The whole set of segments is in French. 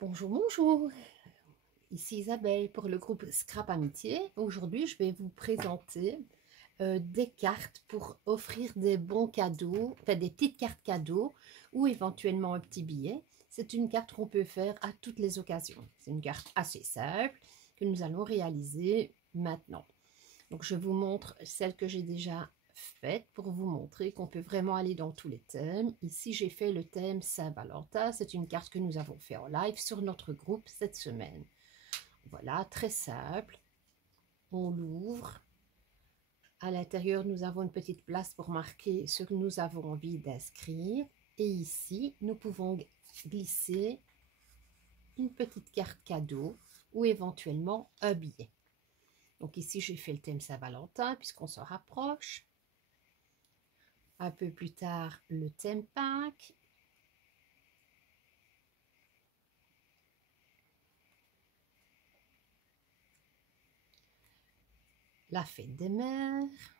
Bonjour, bonjour, ici Isabelle pour le groupe Scrap Amitié. Aujourd'hui, je vais vous présenter des cartes pour offrir des bons cadeaux, enfin des petites cartes cadeaux ou éventuellement un petit billet. C'est une carte qu'on peut faire à toutes les occasions. C'est une carte assez simple que nous allons réaliser maintenant. Donc, je vous montre celle que j'ai déjà faite pour vous montrer qu'on peut vraiment aller dans tous les thèmes. Ici, j'ai fait le thème Saint-Valentin. C'est une carte que nous avons fait en live sur notre groupe cette semaine. Voilà, très simple. On l'ouvre. À l'intérieur, nous avons une petite place pour marquer ce que nous avons envie d'inscrire. Et ici, nous pouvons glisser une petite carte cadeau ou éventuellement un billet. Donc ici, j'ai fait le thème Saint-Valentin puisqu'on s'en rapproche. Un peu plus tard, le thème Pâques. La fête des mères.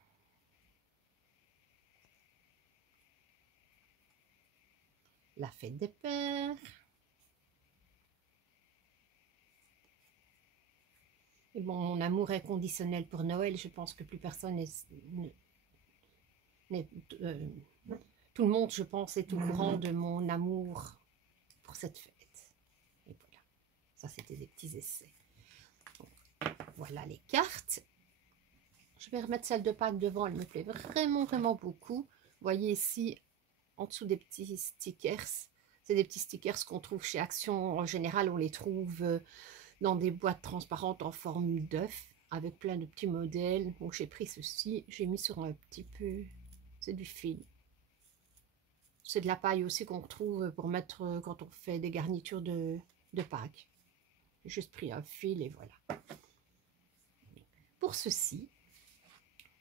La fête des pères. Et bon, mon amour inconditionnel pour Noël, je pense que plus personne n'est tout le monde, je pense, est au courant de mon amour pour cette fête. Et voilà, ça c'était des petits essais. Voilà les cartes. Je vais remettre celle de Pâques devant, elle me plaît vraiment, vraiment beaucoup. Vous voyez ici, en dessous des petits stickers, c'est des petits stickers qu'on trouve chez Action. En général, on les trouve dans des boîtes transparentes en forme d'œuf, avec plein de petits modèles. Donc j'ai pris ceci, j'ai mis sur un petit peu, c'est du fil. C'est de la paille aussi qu'on retrouve pour mettre quand on fait des garnitures de Pâques. J'ai juste pris un fil et voilà. Pour ceci,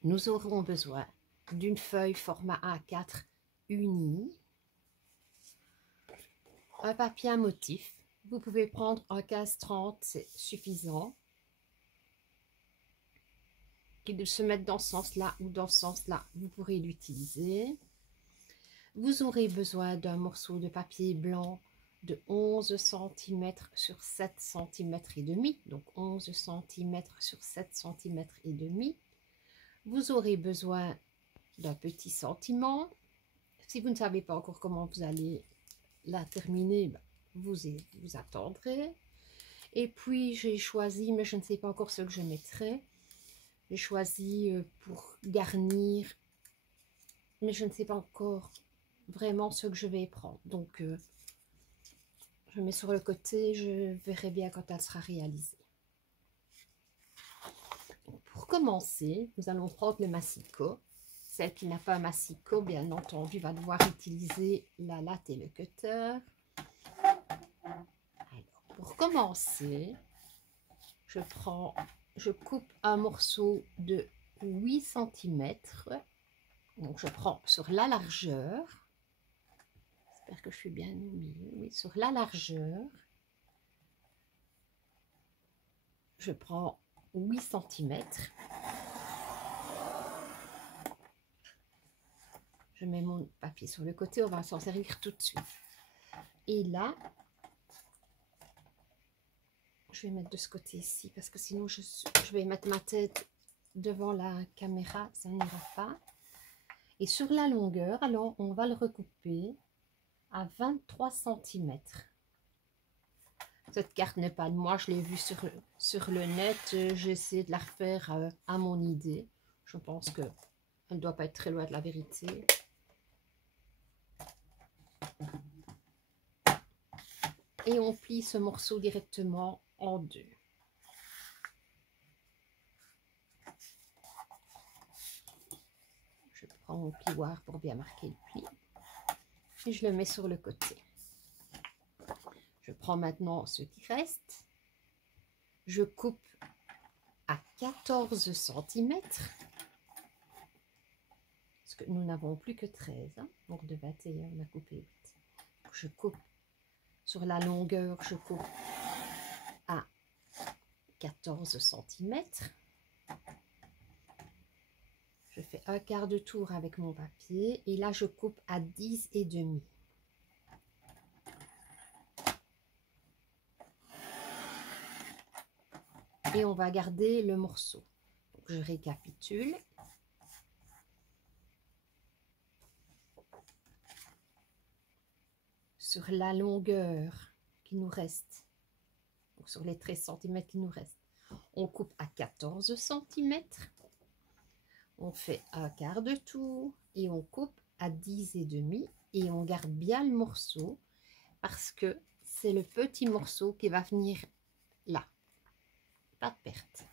nous aurons besoin d'une feuille format A4 unie, un papier à motif. Vous pouvez prendre un 15-30, c'est suffisant. Qui de se mettre dans ce sens-là ou dans ce sens-là, vous pourrez l'utiliser. Vous aurez besoin d'un morceau de papier blanc de 11 cm sur 7 cm et demi, donc 11 cm sur 7 cm et demi. Vous aurez besoin d'un petit sentiment. Si vous ne savez pas encore comment vous allez la terminer, vous attendrez. Et puis j'ai choisi, mais je ne sais pas encore ce que je mettrai. J'ai choisi pour garnir, mais je ne sais pas encore vraiment ce que je vais prendre. Donc, je mets sur le côté, je verrai bien quand elle sera réalisée. Donc, pour commencer, nous allons prendre le massicot. Celle qui n'a pas un massicot, bien entendu, va devoir utiliser la latte et le cutter. Alors, pour commencer, je coupe un morceau de 8 cm. Donc, je prends sur la largeur. J'espère que je suis bien au milieu. Oui, sur la largeur. Je prends 8 cm. Je mets mon papier sur le côté. On va s'en servir tout de suite. Et là, je vais mettre de ce côté ici parce que sinon je vais mettre ma tête devant la caméra, ça n'ira pas. Et sur la longueur, alors on va le recouper à 23 cm. Cette carte n'est pas de moi, je l'ai vue sur le net. J'ai essayé de la refaire à mon idée. Je pense qu'elle ne doit pas être très loin de la vérité. Et on plie ce morceau directement en deux. Je prends mon plioir pour bien marquer le pli. Et je le mets sur le côté. Je prends maintenant ce qui reste. Je coupe à 14 cm. Parce que nous n'avons plus que 13. Hein, donc de 21, on a coupé 8. Je coupe sur la longueur, je coupe à 14 cm. Je fais un quart de tour avec mon papier. Et là, je coupe à 10,5. et on va garder le morceau. Donc, je récapitule. Sur la longueur qui nous reste, donc sur les 13 cm qui nous restent, on coupe à 14 cm, on fait un quart de tour et on coupe à 10,5 et on garde bien le morceau parce que c'est le petit morceau qui va venir là, pas de perte.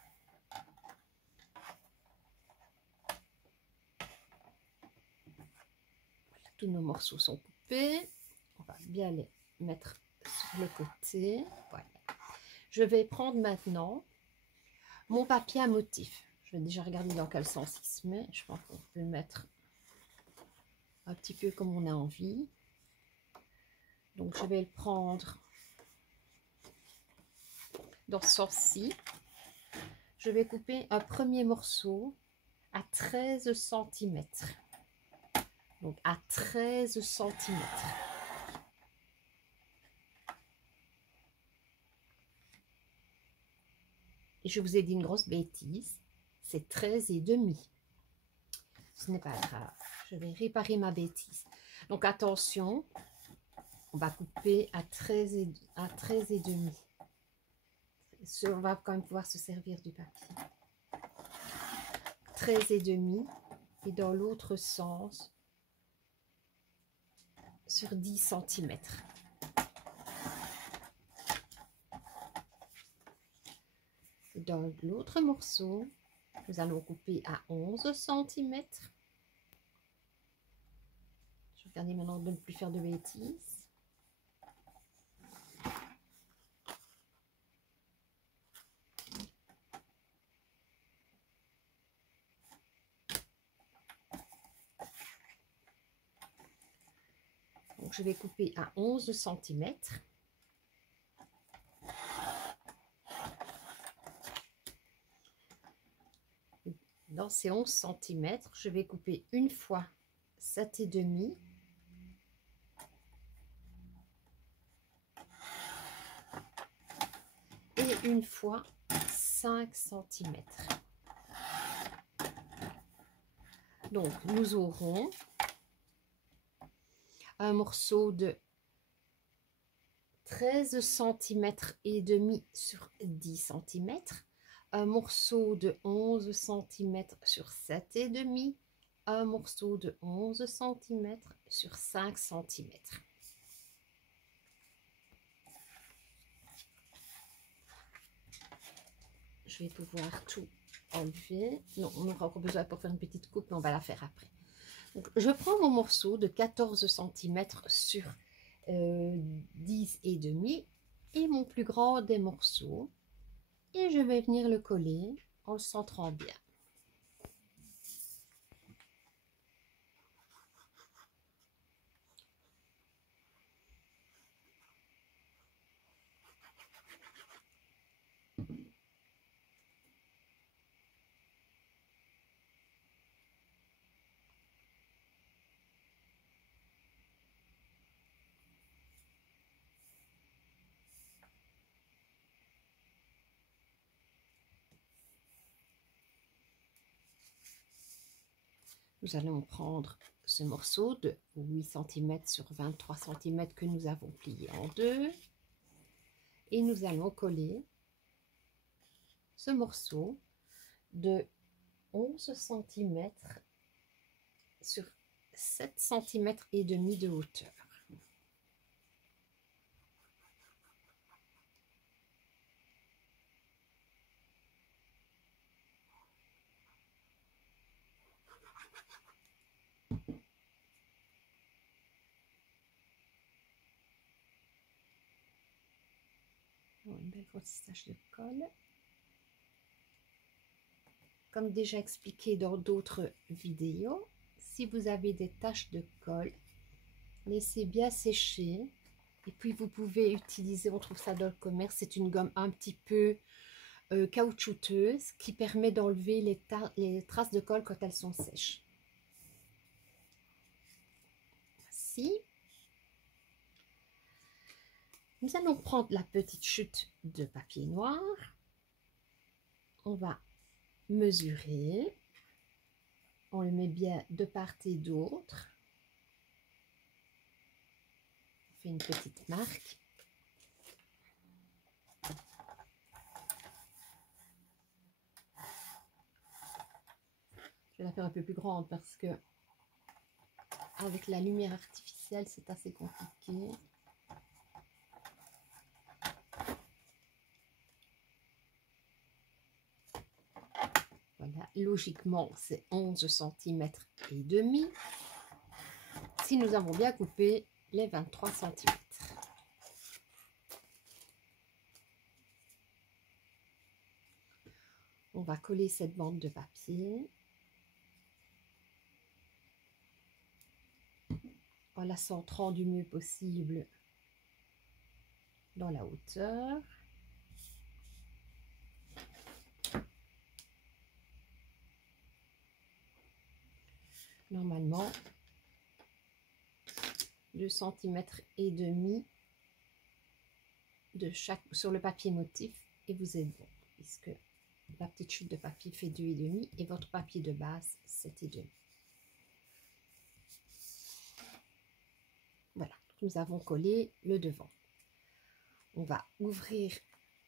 Voilà, tous nos morceaux sont coupés, on va bien les mettre sur le côté. Voilà. Je vais prendre maintenant mon papier à motif. Je vais déjà regarder dans quel sens il se met. Je pense qu'on peut le mettre un petit peu comme on a envie. Donc, je vais le prendre dans ce sens-ci. Je vais couper un premier morceau à 13 cm. Donc, à 13 cm. Et je vous ai dit une grosse bêtise. C'est 13,5. Ce n'est pas grave. Je vais réparer ma bêtise. Donc, attention. On va couper à 13,5. On va quand même pouvoir se servir du papier. 13,5 et dans l'autre sens sur 10 cm. Dans l'autre morceau, nous allons couper à 11 cm. Je vais regarder maintenant de ne plus faire de bêtises. Donc, je vais couper à 11 cm. Dans ces 11 cm, je vais couper une fois 7,5 et une fois 5 cm. Donc, nous aurons un morceau de 13 cm et demi sur 10 cm, un morceau de 11 cm sur 7,5, un morceau de 11 cm sur 5 cm. Je vais pouvoir tout enlever. Non, on aura encore besoin pour faire une petite coupe, mais on va la faire après. Donc, je prends mon morceau de 14 cm sur 10,5 et mon plus grand des morceaux. Et je vais venir le coller en le centrant bien. Nous allons prendre ce morceau de 8 cm sur 23 cm que nous avons plié en deux et nous allons coller ce morceau de 11 cm sur 7 cm et demi de hauteur. Une belle grosse tache de colle. Comme déjà expliqué dans d'autres vidéos, si vous avez des taches de colle, laissez bien sécher. Et puis vous pouvez utiliser, on trouve ça dans le commerce, c'est une gomme un petit peu caoutchouteuse qui permet d'enlever les traces de colle quand elles sont sèches. Voici. Nous allons prendre la petite chute de papier noir on va mesurer. On le met bien de part et d'autre. On fait une petite marque. Je vais la faire un peu plus grande parce que avec la lumière artificielle, c'est assez compliqué. Voilà, logiquement, c'est 11 cm et demi. Si nous avons bien coupé les 23 cm. On va coller cette bande de papier en la centrant du mieux possible dans la hauteur. Normalement, 2 cm et demi de chaque sur le papier motif et vous êtes bon, puisque la petite chute de papier fait 2,5 et votre papier de base 7,5. Voilà, nous avons collé le devant. On va ouvrir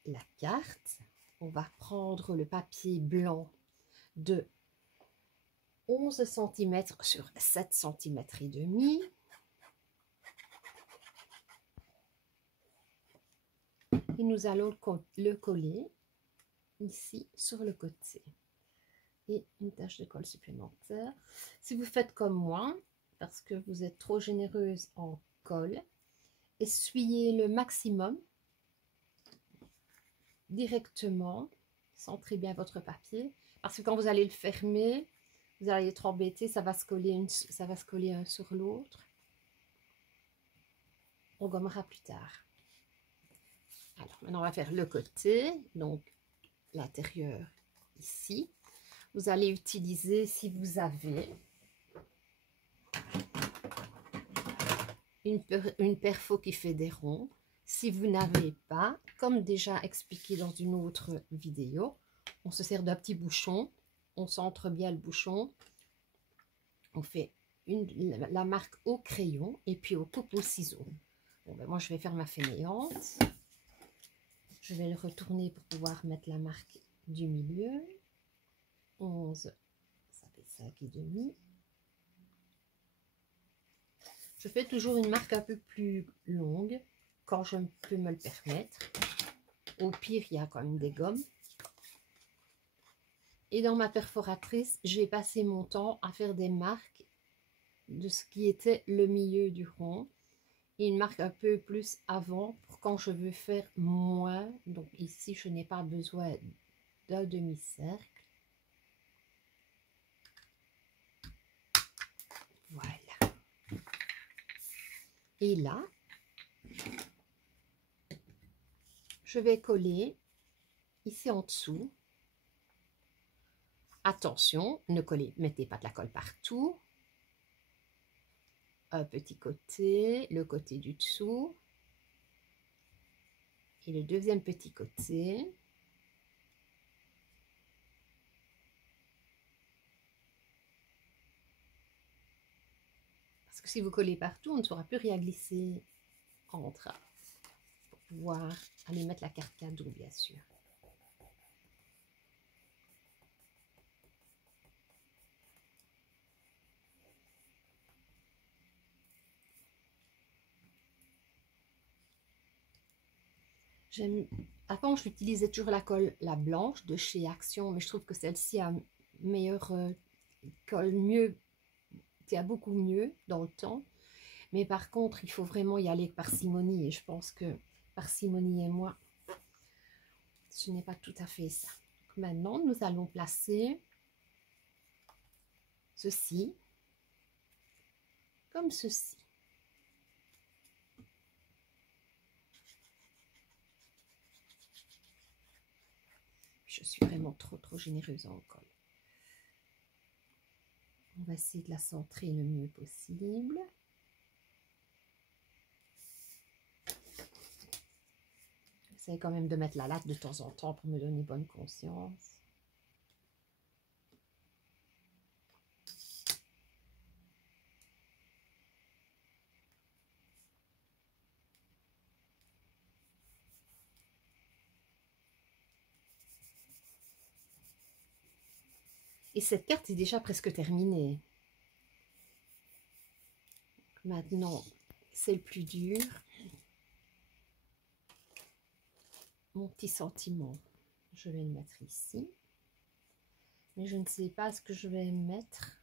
la carte. On va prendre le papier blanc de 11 cm sur 7 cm et demi. Et nous allons le coller ici sur le côté. Et une tache de colle supplémentaire. Si vous faites comme moi, parce que vous êtes trop généreuse en colle, essuyez le maximum directement, centrez bien votre papier, parce que quand vous allez le fermer, vous allez être embêté, ça va se coller un sur l'autre. On gommera plus tard. Alors maintenant on va faire le côté, donc l'intérieur ici. Vous allez utiliser, si vous avez une perfo qui fait des ronds. Si vous n'avez pas, comme déjà expliqué dans une autre vidéo, on se sert d'un petit bouchon, on centre bien le bouchon, on fait la marque au crayon et puis au coupe au ciseau. Bon, ben moi je vais faire ma fainéante. Je vais le retourner pour pouvoir mettre la marque du milieu. 11, ça fait 5,5. Je fais toujours une marque un peu plus longue quand je peux me le permettre. Au pire, il y a quand même des gommes. Et dans ma perforatrice, j'ai passé mon temps à faire des marques de ce qui était le milieu du rond. Et une marque un peu plus avant pour quand je veux faire moins. Donc ici, je n'ai pas besoin d'un demi-cercle. Voilà. Et là, je vais coller ici en dessous. Attention, ne mettez pas de la colle partout. Un petit côté, le côté du dessous. Et le deuxième petit côté. Parce que si vous collez partout, on ne saura plus rien glisser entre. Pour pouvoir aller mettre la carte cadeau, bien sûr. Avant, j'utilisais toujours la colle, la blanche de chez Action, mais je trouve que celle-ci a meilleure colle, mieux, tient beaucoup mieux dans le temps. Mais par contre, il faut vraiment y aller avec parcimonie, et je pense que parcimonie et moi, ce n'est pas tout à fait ça. Donc maintenant, nous allons placer ceci comme ceci. Je suis vraiment trop généreuse en colle. On va essayer de la centrer le mieux possible. J'essaie quand même de mettre la latte de temps en temps pour me donner bonne conscience. Et cette carte est déjà presque terminée. Maintenant, c'est le plus dur. Mon petit sentiment, je vais le mettre ici. Mais je ne sais pas ce que je vais mettre.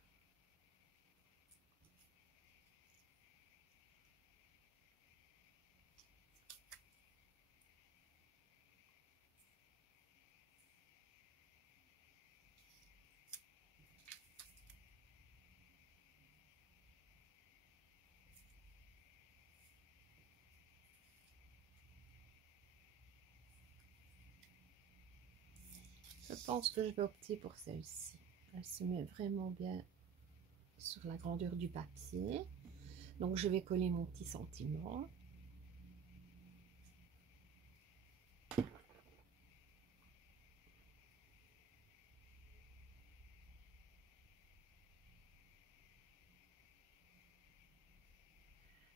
Je pense que je vais opter pour celle-ci. Elle se met vraiment bien sur la grandeur du papier. Donc je vais coller mon petit sentiment.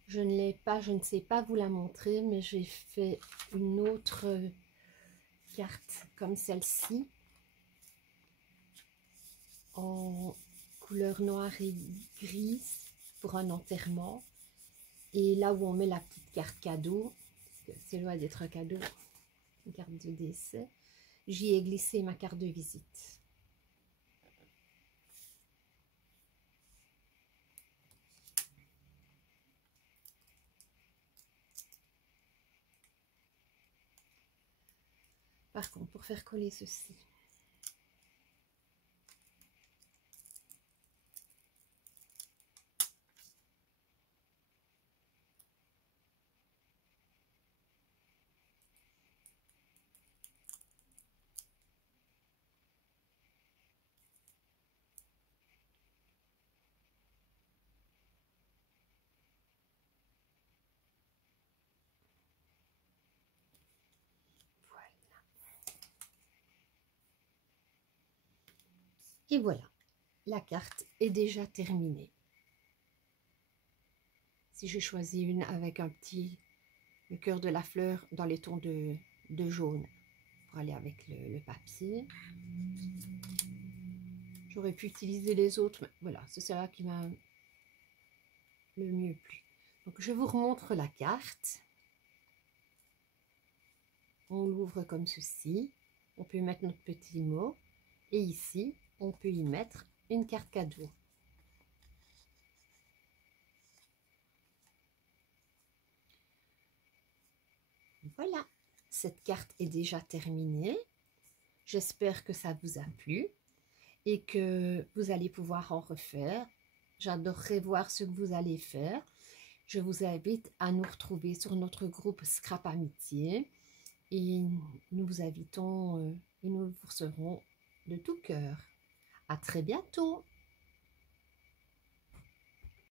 Je ne l'ai pas, je ne sais pas vous la montrer, mais j'ai fait une autre carte comme celle-ci en couleur noire et grise pour un enterrement. Et là où on met la petite carte cadeau, parce que c'est loin d'être un cadeau, une carte de décès, j'y ai glissé ma carte de visite. Par contre, pour faire coller ceci, voilà. Et voilà, la carte est déjà terminée. Si je choisis une avec le cœur de la fleur dans les tons de jaune pour aller avec le papier. J'aurais pu utiliser les autres, mais voilà, c'est celle-là qui m'a le mieux plu. Donc je vous remontre la carte. On l'ouvre comme ceci. On peut mettre notre petit mot. Et ici, on peut y mettre une carte cadeau. Voilà, cette carte est déjà terminée. J'espère que ça vous a plu et que vous allez pouvoir en refaire. J'adorerais voir ce que vous allez faire. Je vous invite à nous retrouver sur notre groupe Scrap Amitié et nous vous invitons et nous vous serons de tout cœur. À très bientôt!